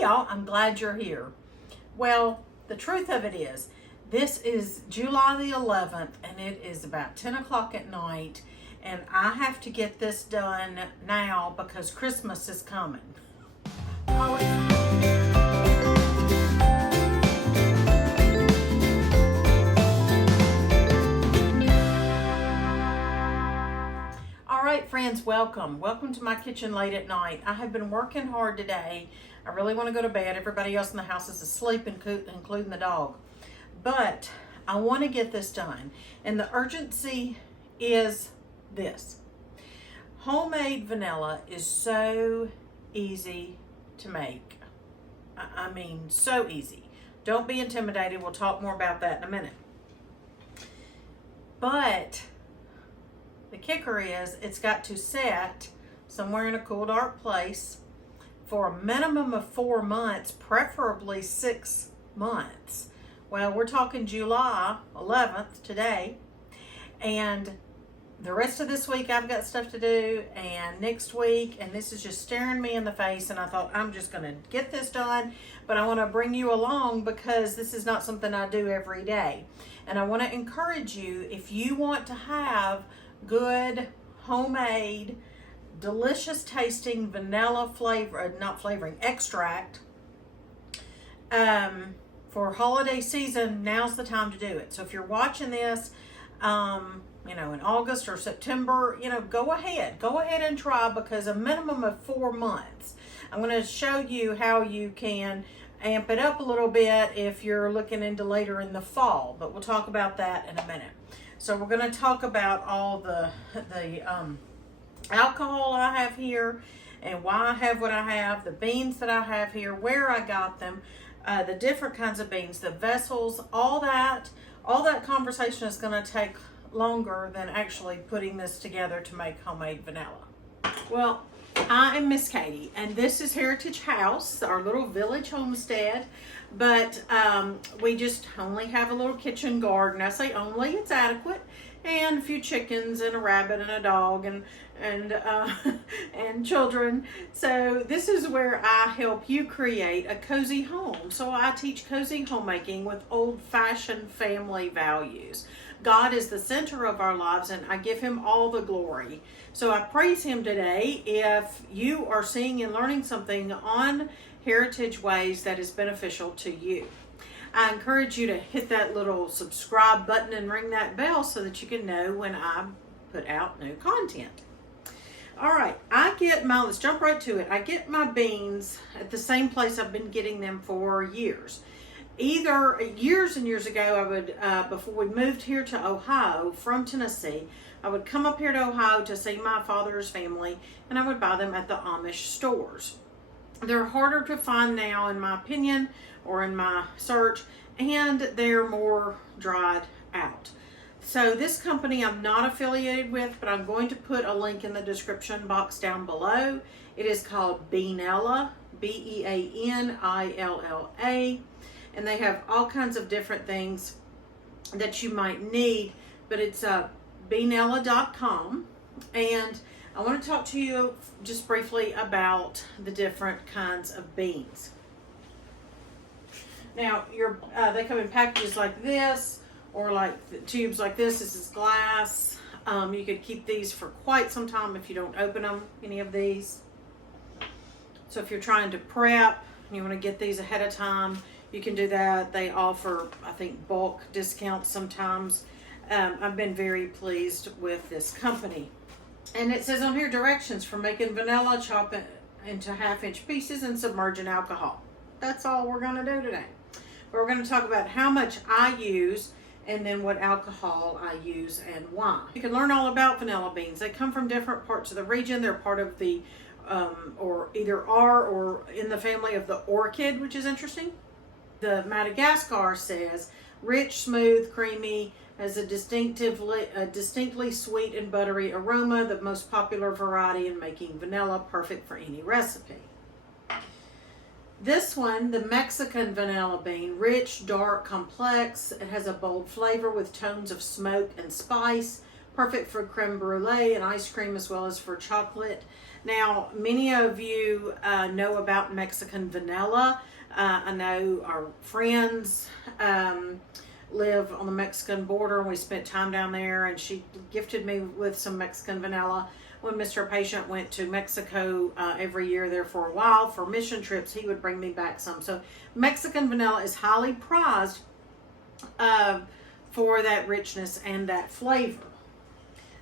Hey y'all, I'm glad you're here. Well, the truth of it is, this is July the 11th and it is about 10 o'clock at night and I have to get this done now because Christmas is coming. All right, friends, welcome to my kitchen late at night. I have been working hard today. I really want to go to bed. Everybody else in the house is asleep, including the dog. But I want to get this done. And the urgency is this. Homemade vanilla is so easy to make. I mean, so easy. Don't be intimidated. We'll talk more about that in a minute. But the kicker is it's got to set somewhere in a cool, dark place for a minimum of 4 months, preferably 6 months. Well, we're talking July 11th today, and the rest of this week I've got stuff to do, and next week, and this is just staring me in the face, and I thought I'm just going to get this done, but I want to bring you along because this is not something I do every day. And I want to encourage you, if you want to have good, homemade, delicious tasting vanilla extract for holiday season, now's the time to do it. So if you're watching this, in August or September, go ahead and try, because a minimum of 4 months. I'm going to show you how you can amp it up a little bit if you're looking into later in the fall, but we'll talk about that in a minute. So we're going to talk about all the alcohol I have here and why I have what I have, the beans that I have here, where I got them, the different kinds of beans, the vessels, all that conversation is going to take longer than actually putting this together to make homemade vanilla. Well, I am Miss Katie, and this is Heritage House, our little village homestead, but we just only have a little kitchen garden. I say only, it's adequate, and a few chickens and a rabbit and a dog and children. So this is where I help you create a cozy home. So I teach cozy homemaking with old-fashioned family values. God is the center of our lives, and I give him all the glory. So I praise him today if you are seeing and learning something on Heritage Ways that is beneficial to you. I encourage you to hit that little subscribe button and ring that bell so that you can know when I put out new content. All right, let's jump right to it. I get my beans at the same place I've been getting them for years. Either years and years ago, I would, before we moved here to Ohio from Tennessee, I would come up here to Ohio to see my father's family, and I would buy them at the Amish stores. They're harder to find now, in my opinion, or in my search, and they're more dried out. So this company I'm not affiliated with, but I'm going to put a link in the description box down below. It is called Beanella, Beanilla, and they have all kinds of different things that you might need, but it's beanella.com, and I want to talk to you just briefly about the different kinds of beans. Now, they come in packages like this, or like tubes like this. This is glass. You could keep these for quite some time if you don't open them, any of these. So if you're trying to prep, and you want to get these ahead of time, you can do that. They offer, I think, bulk discounts sometimes. I've been very pleased with this company. And it says on here directions for making vanilla, chop it into half-inch pieces and submerge in alcohol. That's all we're going to do today. We're going to talk about how much I use and then what alcohol I use and why. You can learn all about vanilla beans. They come from different parts of the region. They're part of the, or either are or in the family of the orchid, which is interesting. The Madagascar says, rich, smooth, creamy, has a distinctly sweet and buttery aroma, the most popular variety in making vanilla, perfect for any recipe. This one, the Mexican vanilla bean, rich, dark, complex. It has a bold flavor with tones of smoke and spice, perfect for creme brulee and ice cream as well as for chocolate. Now, many of you know about Mexican vanilla. I know our friends live on the Mexican border. We spent time down there, and she gifted me with some Mexican vanilla. When Mr. Patient went to Mexico every year there for a while for mission trips, he would bring me back some. So Mexican vanilla is highly prized for that richness and that flavor.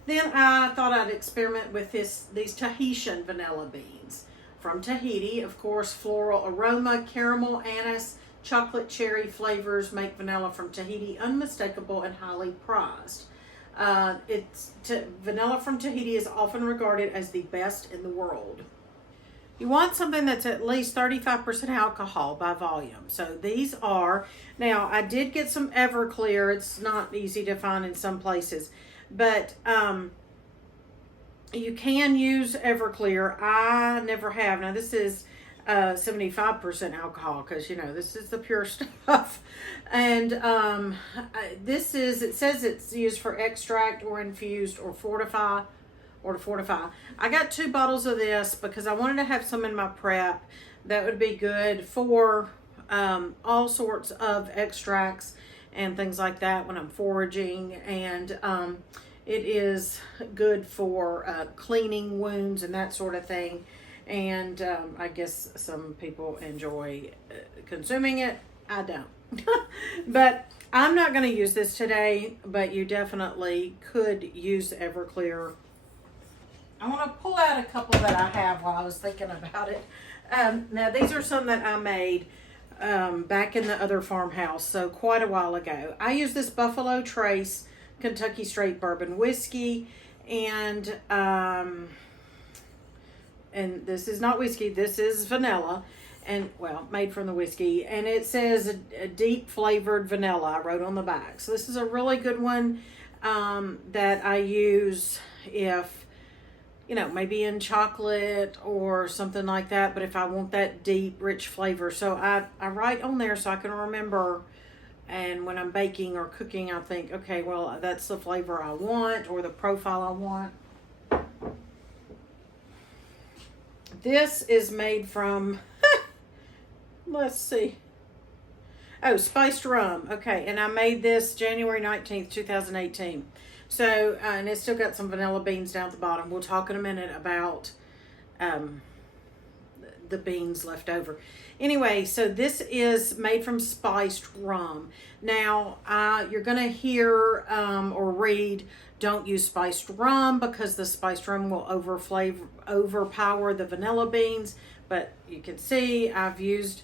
Then I thought I'd experiment with these Tahitian vanilla beans. From Tahiti, of course, floral aroma, caramel, anise, chocolate cherry flavors make vanilla from Tahiti unmistakable and highly prized. Vanilla from Tahiti is often regarded as the best in the world. You want something that's at least 35% alcohol by volume. So these are, now I did get some Everclear. It's not easy to find in some places, but you can use Everclear. I never have. Now this is 75% alcohol, because you know this is the pure stuff, and this is, it says it's used for extract or infused or fortify, to fortify. I got 2 bottles of this because I wanted to have some in my prep that would be good for all sorts of extracts and things like that when I'm foraging, and it is good for cleaning wounds and that sort of thing. And I guess some people enjoy consuming it. I don't. But I'm not going to use this today, but you definitely could use Everclear. I want to pull out a couple that I have while I was thinking about it. Now, these are some that I made back in the other farmhouse, so quite a while ago. I use this Buffalo Trace Kentucky Straight Bourbon Whiskey, and this is not whiskey, this is vanilla, and well, made from the whiskey, and it says a deep flavored vanilla, I wrote on the back. So this is a really good one that I use if, you know, maybe in chocolate or something like that, but if I want that deep, rich flavor. So I write on there so I can remember, and when I'm baking or cooking, I think, okay, well, that's the flavor I want or the profile I want. This is made from, let's see. Oh, spiced rum. Okay, and I made this January 19th, 2018. So, and it's still got some vanilla beans down at the bottom. We'll talk in a minute about the beans left over. Anyway, so this is made from spiced rum. Now, you're going to hear or read, don't use spiced rum because the spiced rum will overpower the vanilla beans. But you can see I've used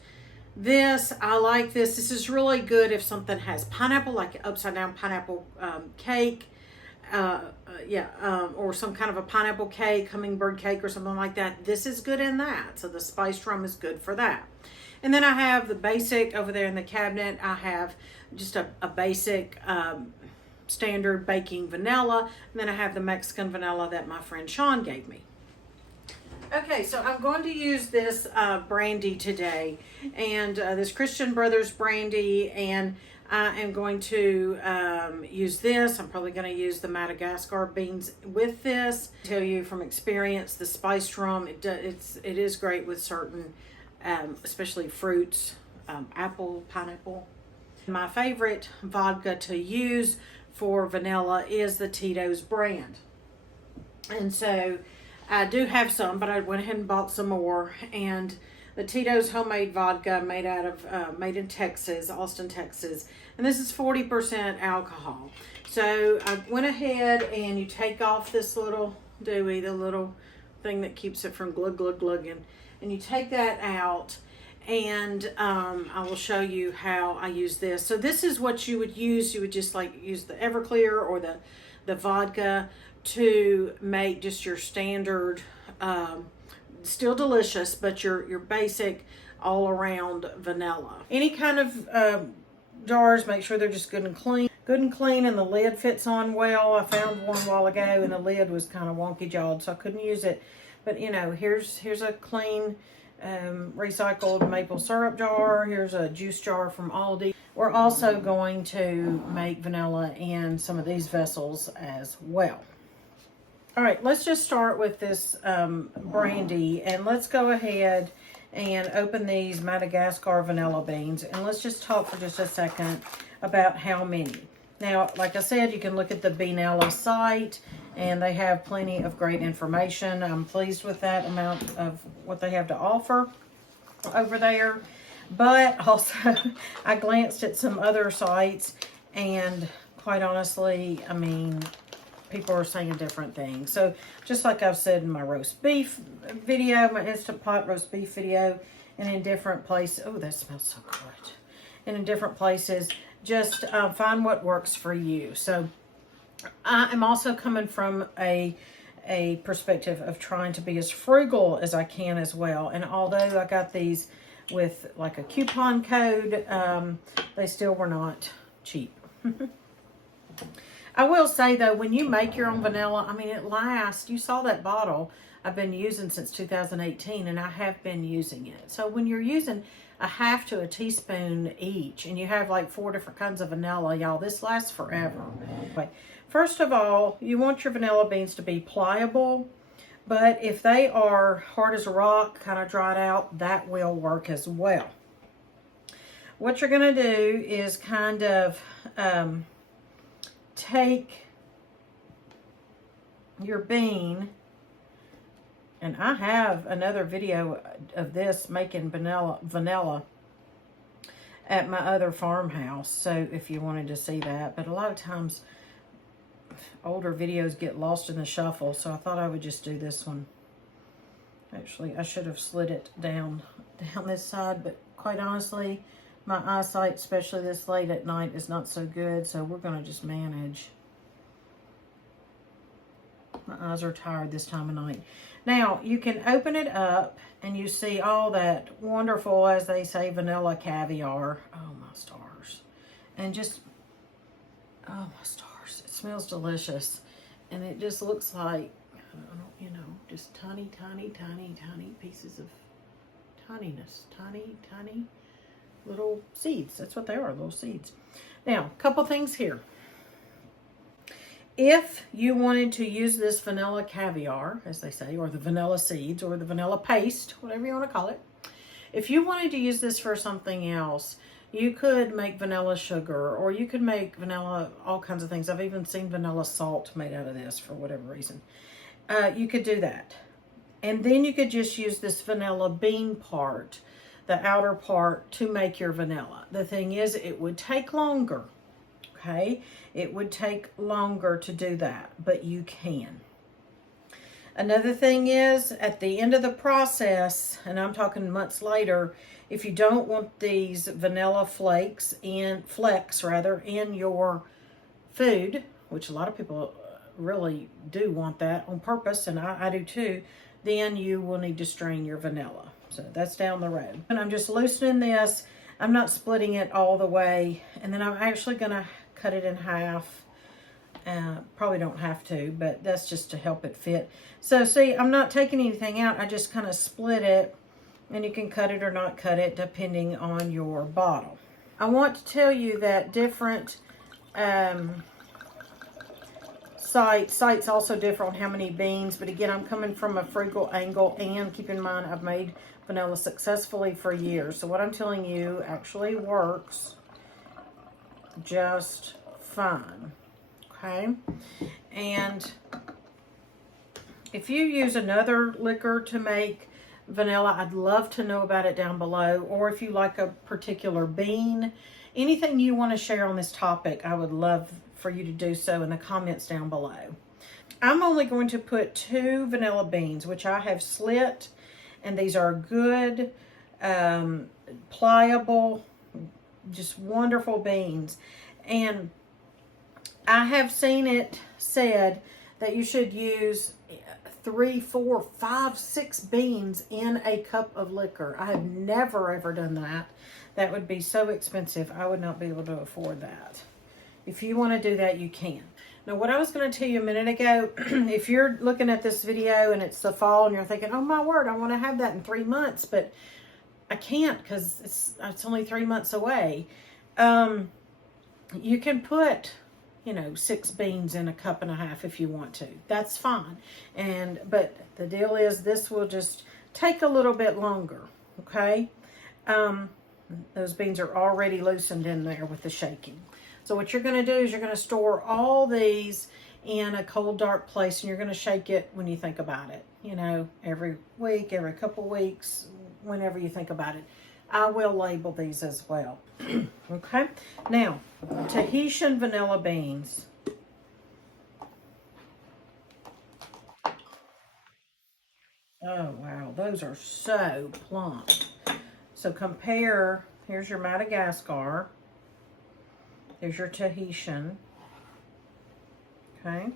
this. I like this. This is really good if something has pineapple, like upside down pineapple cake. Or some kind of a pineapple cake, hummingbird cake or something like that. This is good in that. So the spiced rum is good for that. And then I have the basic over there in the cabinet. I have just a basic standard baking vanilla. And then I have the Mexican vanilla that my friend Sean gave me. Okay, so I'm going to use this brandy today, and this Christian Brothers brandy, and I am going to use this. I'm probably going to use the Madagascar beans with this. I tell you from experience, the spiced rum, it is great with certain, especially fruits, apple, pineapple. My favorite vodka to use for vanilla is the Tito's brand. And so I do have some, but I went ahead and bought some more. And the Tito's homemade vodka made in Texas, Austin, Texas. And this is 40% alcohol. So I went ahead and you take off this little dewey, the little thing that keeps it from glugging. And you take that out, and I will show you how I use this. So this is what you would use. You would just like use the Everclear or the vodka to make just your standard, still delicious, but your basic all around vanilla. Any kind of jars, make sure they're just good and clean. Good and clean, and the lid fits on well. I found one a while ago and the lid was kind of wonky jawed, so I couldn't use it. But you know, here's a clean recycled maple syrup jar. Here's a juice jar from Aldi. we're also going to make vanilla in some of these vessels as well. All right, let's just start with this brandy, and let's go ahead and open these Madagascar vanilla beans, and let's just talk for just a second about how many. Now, like I said, you can look at the Beanella site, and they have plenty of great information. I'm pleased with that amount of what they have to offer over there. But also, I glanced at some other sites, and quite honestly, I mean, people are saying different things. So just like I've said in my roast beef video, my Instant Pot roast beef video, and in different places, oh, that smells so good. And in different places, just find what works for you. So I am also coming from a perspective of trying to be as frugal as I can as well. And although I got these with like a coupon code, they still were not cheap. I will say though, when you make your own vanilla, I mean, it lasts. You saw that bottle I've been using since 2018, and I have been using it. So when you're using a half to a teaspoon each, and you have like 4 different kinds of vanilla, y'all, this lasts forever. Okay. First of all, you want your vanilla beans to be pliable, but if they are hard as a rock, kind of dried out, that will work as well. What you're going to do is kind of take your bean, and I have another video of this making vanilla at my other farmhouse, so if you wanted to see that. But a lot of times older videos get lost in the shuffle, so I thought I would just do this one. Actually, I should have slid it down this side, but quite honestly, my eyesight, especially this late at night, is not so good, so we're going to just manage. My eyes are tired this time of night. Now, you can open it up, and you see all that wonderful, as they say, vanilla caviar. Oh, my stars. And just, oh, my stars. It smells delicious. And it just looks like, you know, just tiny, tiny, tiny, tiny pieces of tininess. Tiny, tiny little seeds. That's what they are, little seeds. Now, a couple things here. If you wanted to use this vanilla caviar, as they say, or the vanilla seeds, or the vanilla paste, whatever you want to call it, if you wanted to use this for something else, you could make vanilla sugar, or you could make vanilla, all kinds of things. I've even seen vanilla salt made out of this for whatever reason. You could do that. And then you could just use this vanilla bean part, the outer part, to make your vanilla. The thing is, it would take longer, okay? It would take longer to do that, but you can. Another thing is, at the end of the process, and I'm talking months later, if you don't want these vanilla flecks in your food, which a lot of people really do want that on purpose, and I do too, then you will need to strain your vanilla. So that's down the road. And I'm just loosening this. I'm not splitting it all the way. And then I'm actually going to cut it in half. Probably don't have to, but that's just to help it fit. So see, I'm not taking anything out. I just kind of split it. And you can cut it or not cut it depending on your bottle. I want to tell you that different sites also differ on how many beans. But again, I'm coming from a frugal angle. And keep in mind, I've made vanilla successfully for years. So what I'm telling you actually works just fine. Okay? And if you use another liquor to make vanilla, I'd love to know about it down below. Or if you like a particular bean, anything you want to share on this topic, I would love for you to do so in the comments down below. I'm only going to put 2 vanilla beans, which I have slit, and these are good, pliable, just wonderful beans. And I have seen it said that you should use 3, 4, 5, 6 beans in a cup of liquor. I have never ever done that. That would be so expensive. I would not be able to afford that. If you want to do that, you can. Now, what I was going to tell you a minute ago, if you're looking at this video and it's the fall and you're thinking, oh my word, I want to have that in 3 months, but I can't because it's only 3 months away. You can put, 6 beans in a cup and a half if you want to. That's fine. But the deal is this will just take a little bit longer, okay? Those beans are already loosened in there with the shaking. So what you're going to do is you're going to store all these in a cold, dark place, and you're going to shake it when you think about it. Every week, every couple weeks, whenever you think about it. I will label these as well. Okay. Now, Tahitian vanilla beans. Oh, wow. Those are so plump. So compare, here's your Madagascar. Here's your Tahitian. Okay.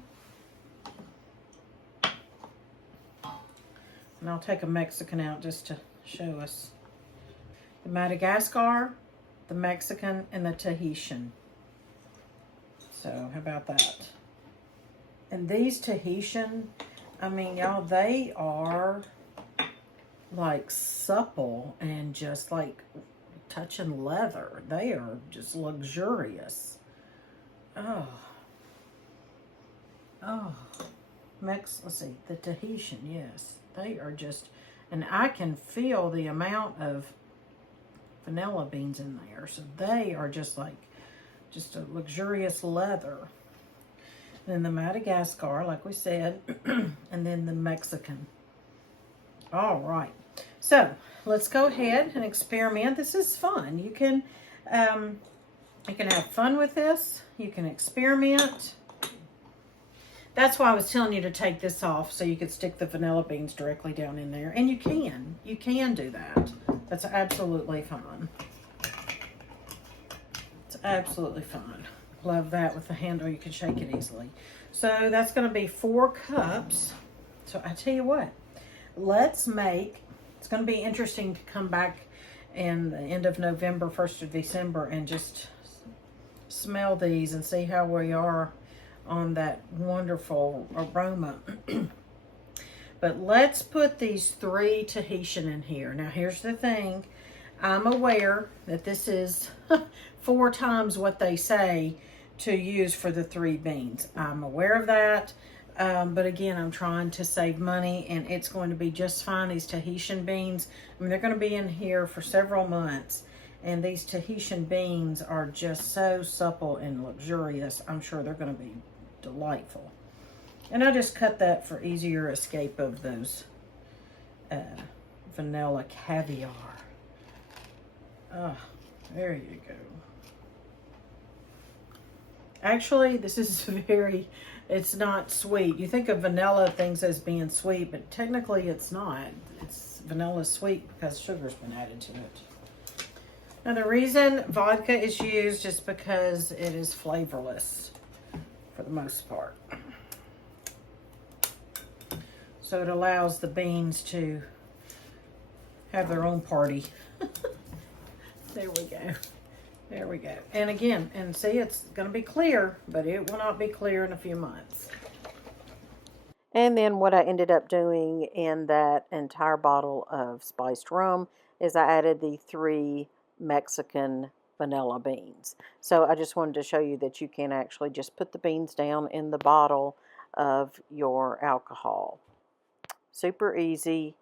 And I'll take a Mexican out just to show us. The Madagascar, the Mexican, and the Tahitian. So, how about that? And these Tahitian, I mean, y'all, they are like supple and just like touching leather. They are just luxurious. Oh. Let's see, the Tahitian, yes. They are just, and I can feel the amount of vanilla beans in there. So they are just like, just a luxurious leather. And then the Madagascar, like we said, and then the Mexican. All right. So let's go ahead and experiment. This is fun. You can have fun with this. You can experiment. That's why I was telling you to take this off so you could stick the vanilla beans directly down in there. And you can do that. That's absolutely fine. It's absolutely fine. Love that with the handle. You can shake it easily. So that's going to be 4 cups. So I tell you what, let's make, it's going to be interesting to come back in the end of November, 1st of December, and just smell these and see how we are on that wonderful aroma. But let's put these 3 Tahitian in here. Now here's the thing. I'm aware that this is 4 times what they say to use for the 3 beans. I'm aware of that. But again, I'm trying to save money, and it's going to be just fine. These Tahitian beans, I mean, they're going to be in here for several months. And these Tahitian beans are just so supple and luxurious. I'm sure they're going to be delightful. And I just cut that for easier escape of those vanilla caviar. There you go. Actually, this is it's not sweet. You think of vanilla things as being sweet, but technically it's not. It's vanilla sweet because sugar's been added to it. Now the reason vodka is used is because it is flavorless for the most part. So it allows the beans to have their own party. There we go. There we go. And again, and see, it's going to be clear, but it will not be clear in a few months. And then what I ended up doing in that entire bottle of spiced rum is I added the 3 Mexican vanilla beans. So I just wanted to show you that you can actually just put the beans down in the bottle of your alcohol. Super easy,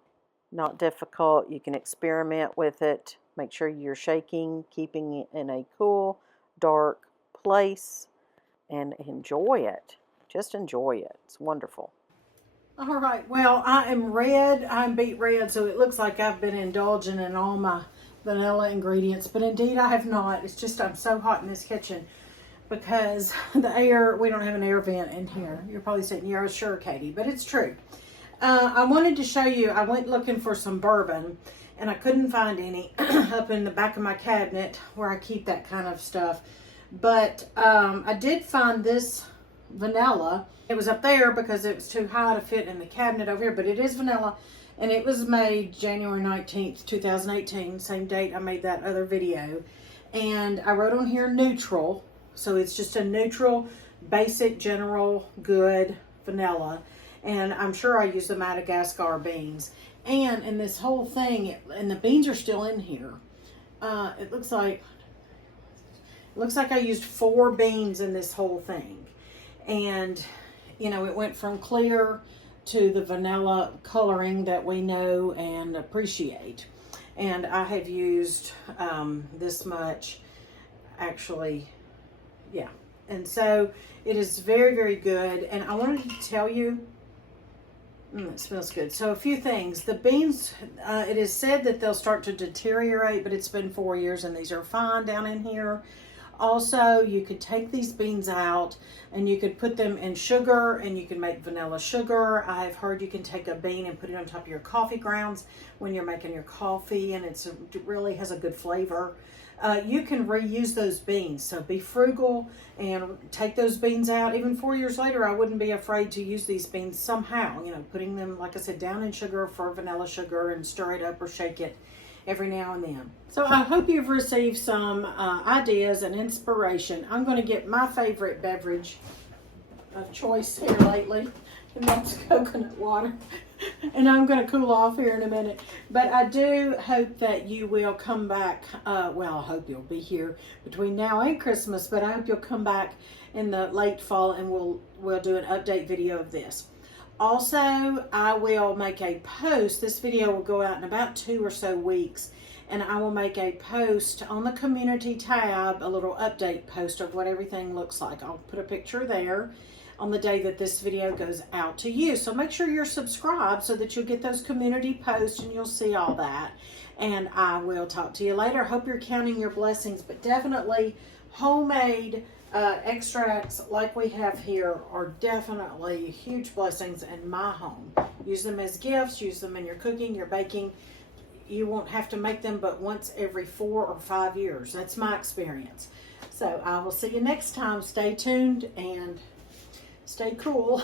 not difficult. You can experiment with it. Make sure you're shaking, keeping it in a cool, dark place, and enjoy it. Just enjoy it. It's wonderful. All right, well, I am red. I'm beet red, so it looks like I've been indulging in all my vanilla ingredients, but indeed I have not. It's just I'm so hot in this kitchen because the air, we don't have an air vent in here. You're probably saying, yeah, sure, Katie, but it's true. I wanted to show you, I went looking for some bourbon, and I couldn't find any up in the back of my cabinet where I keep that kind of stuff. But I did find this vanilla. It was up there because it was too high to fit in the cabinet over here, but it is vanilla, and it was made January 19th, 2018, same date I made that other video. And I wrote on here neutral, so it's just a neutral, basic, general, good vanilla. And I'm sure I used the Madagascar beans. And in this whole thing, and the beans are still in here, it looks like looks like I used 4 beans in this whole thing. And, you know, it went from clear to the vanilla coloring that we know and appreciate. And I have used this much, actually, yeah. And so it is very, very good. And I wanted to tell you, it smells good. So a few things. The beans, it is said that they'll start to deteriorate, but it's been 4 years and these are fine down in here. Also, you could take these beans out and you could put them in sugar and you can make vanilla sugar. I've heard you can take a bean and put it on top of your coffee grounds when you're making your coffee, and it really has a good flavor. You can reuse those beans, so be frugal and take those beans out. Even 4 years later, I wouldn't be afraid to use these beans somehow, you know, putting them, like I said, down in sugar for vanilla sugar and stir it up or shake it every now and then. So I hope you've received some ideas and inspiration. I'm going to get my favorite beverage of choice here lately, and that's coconut water. And I'm going to cool off here in a minute. But I do hope that you will come back. Well, I hope you'll be here between now and Christmas, but I hope you'll come back in the late fall and we'll do an update video of this. Also, I will make a post. This video will go out in about 2 or so weeks, and I will make a post on the community tab, a little update post of what everything looks like. I'll put a picture there on the day that this video goes out to you. So make sure you're subscribed so that you'll get those community posts and you'll see all that. And I will talk to you later. Hope you're counting your blessings, but definitely homemade extracts like we have here are definitely huge blessings in my home. Use them as gifts, use them in your cooking, your baking. You won't have to make them but once every 4 or 5 years. That's my experience. So I will see you next time. Stay tuned and stay cool.